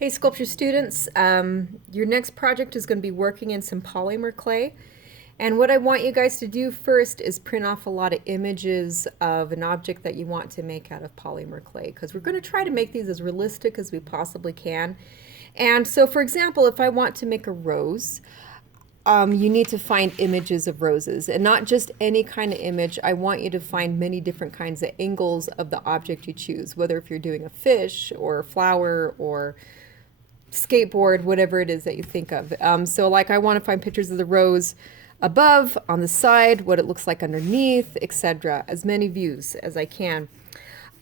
Hey sculpture students, your next project is going to be working in some polymer clay. And what I want you guys to do first is print off a lot of images of an object that you want to make out of polymer clay, because we're going to try to make these as realistic as we possibly can. And so for example, if I want to make a rose, you need to find images of roses, and not just any kind of image. I want you to find many different kinds of angles of the object you choose, whether if you're doing a fish or a flower or skateboard, whatever it is that you think of. So like I want to find pictures of the rose above, on the side, what it looks like underneath, etc. As many views as I can.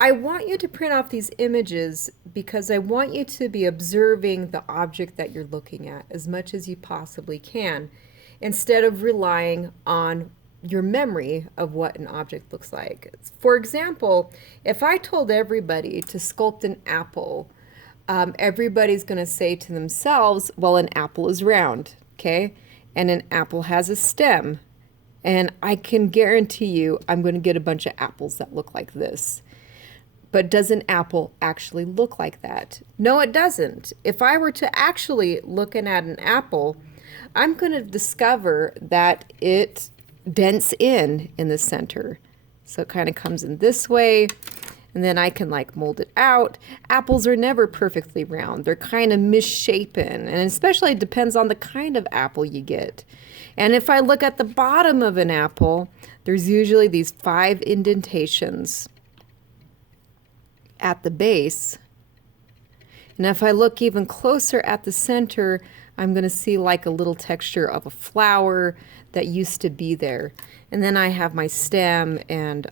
I want you to print off these images because I want you to be observing the object that you're looking at as much as you possibly can, instead of relying on your memory of what an object looks like. For example, if I told everybody to sculpt an apple, everybody's going to say to themselves, well, an apple is round, okay? And an apple has a stem. And I can guarantee you I'm going to get a bunch of apples that look like this. But does an apple actually look like that? No, it doesn't. If I were to actually looking at an apple, I'm going to discover that it dents in the center. So it kind of comes in this way. And then I can like mold it out. Apples are never perfectly round. They're kind of misshapen. And especially it depends on the kind of apple you get. And if I look at the bottom of an apple, there's usually these 5 indentations at the base. And if I look even closer at the center, I'm going to see like a little texture of a flower that used to be there. And then I have my stem and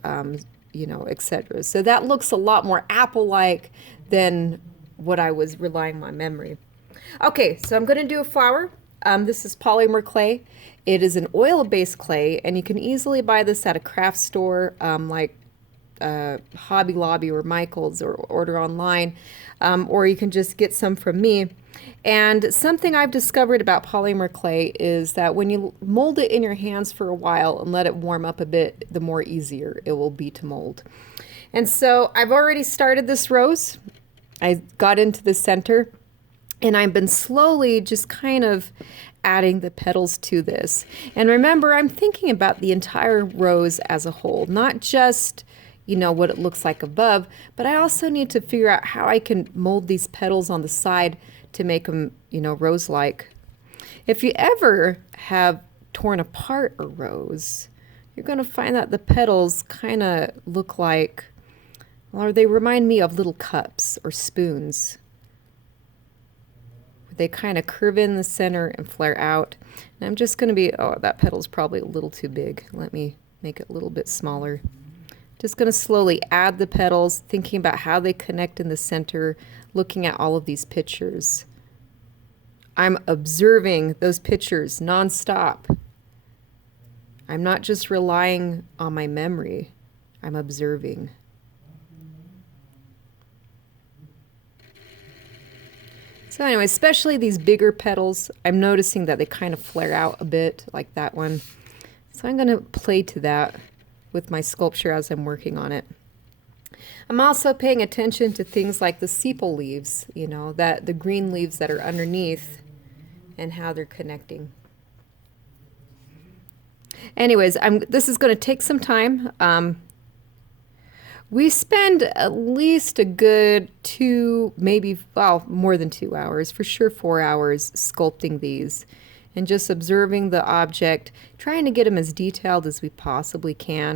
etc. So that looks a lot more apple-like than what I was relying on my memory. Okay, so I'm going to do a flower. This is polymer clay. It is an oil-based clay, and you can easily buy this at a craft store like Hobby Lobby or Michael's, or order online, or you can just get some from me. And something I've discovered about polymer clay is that when you mold it in your hands for a while and let it warm up a bit, the more easier it will be to mold. And so I've already started this rose. I got into the center, and I've been slowly just kind of adding the petals to this. And remember, I'm thinking about the entire rose as a whole, not just what it looks like above, but I also need to figure out how I can mold these petals on the side to make them, rose-like. If you ever have torn apart a rose, you're going to find that the petals kind of look like, or they remind me of little cups or spoons. They kind of curve in the center and flare out. And I'm just going to that petal's probably a little too big. Let me make it a little bit smaller. Just going to slowly add the petals, thinking about how they connect in the center, looking at all of these pictures. I'm observing those pictures nonstop. I'm not just relying on my memory. I'm observing. So anyway, especially these bigger petals, I'm noticing that they kind of flare out a bit, like that one. So I'm going to play to that with my sculpture as I'm working on it. I'm also paying attention to things like the sepal leaves, that the green leaves that are underneath and how they're connecting. Anyways, this is going to take some time. We spend at least a good 2, maybe, more than 2 hours, for sure 4 hours sculpting these, and just observing the object, trying to get them as detailed as we possibly can.